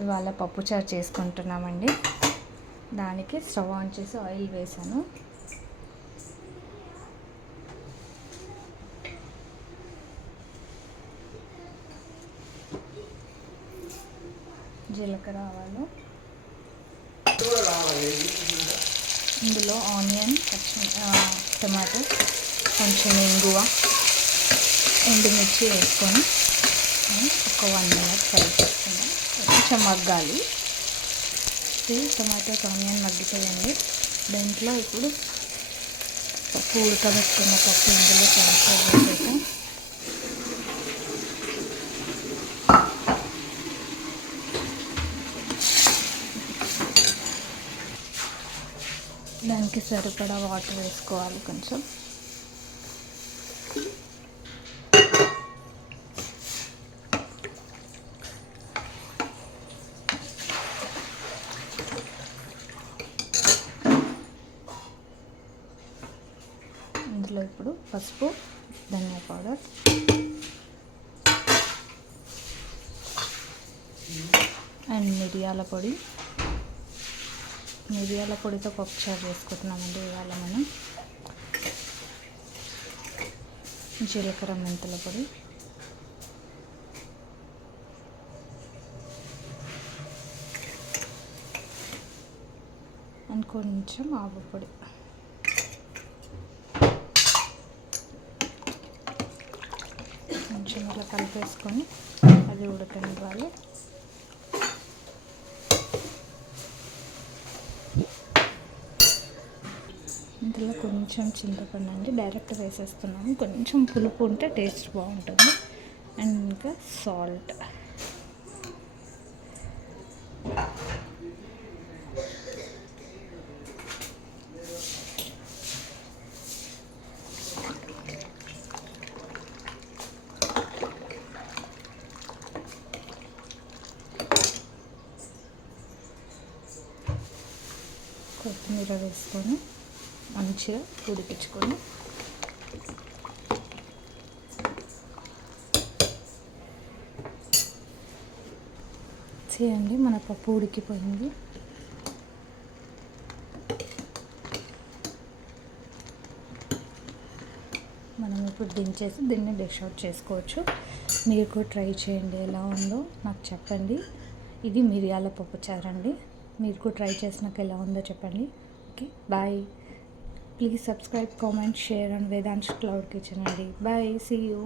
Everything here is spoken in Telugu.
ఇవాళ పప్పుచారు చేసుకుంటున్నామండి. దానికి స్టవ్ ఆన్ చేసి ఆయిల్ వేసాను. జీలకర్ర, ఆవాలు, ఇందులో ఆనియన్, టమాటో, కొంచెం ఇంగువ, ఎండుమిర్చి వేసుకొని ఒక 1 minute ఫ్రై చేసుకుందాం. కొంచెం మగ్గాలి. టమాటోస్, ఆనియన్ మగ్గిపోయండి. దాంట్లో ఇప్పుడు పప్పు ఉడకబెట్టుకున్న పప్పు ఇందులో ట్రాన్స్ఫర్ చేసేసాం. దానికి సరిపడా వాటర్ వేసుకోవాలి కొంచెం. ఇందులో ఇప్పుడు పసుపు, ధనియా పౌడర్, అండ్ మిరియాల పొడితో పప్పుచారు చేసుకుంటున్నామండి ఇవాళ మనం. జీలకర్ర, మెంతుల పొడి, అండ్ కొంచెం ఆవపొడి. కొంచెం ఇలా కలిపేసుకొని అది ఉడకనివ్వాలి. ఇందులో కొంచెం చింతపండు అండి డైరెక్ట్ వేసేస్తున్నాము. కొంచెం పులుపు ఉంటే టేస్ట్ బాగుంటుంది. అండ్ ఇంకా సాల్ట్. కొత్తిమీర వేసుకొని మంచిగా ఉడికించుకొని చేయండి. మన పప్పు ఉడికిపోయింది. మనం ఇప్పుడు దించేసి దీన్ని డిష్ అవుట్ చేసుకోవచ్చు. మీరు కూడా ట్రై చేయండి, ఎలా ఉందో నాకు చెప్పండి. ఇది మిరియాల పప్పుచారు అండి. మీరు కూడా ట్రై చేసినాక ఎలా ఉందో చెప్పండి. Okay, bye. Please subscribe, comment, share and Vedansh cloud kitchen అండి. Bye, see you.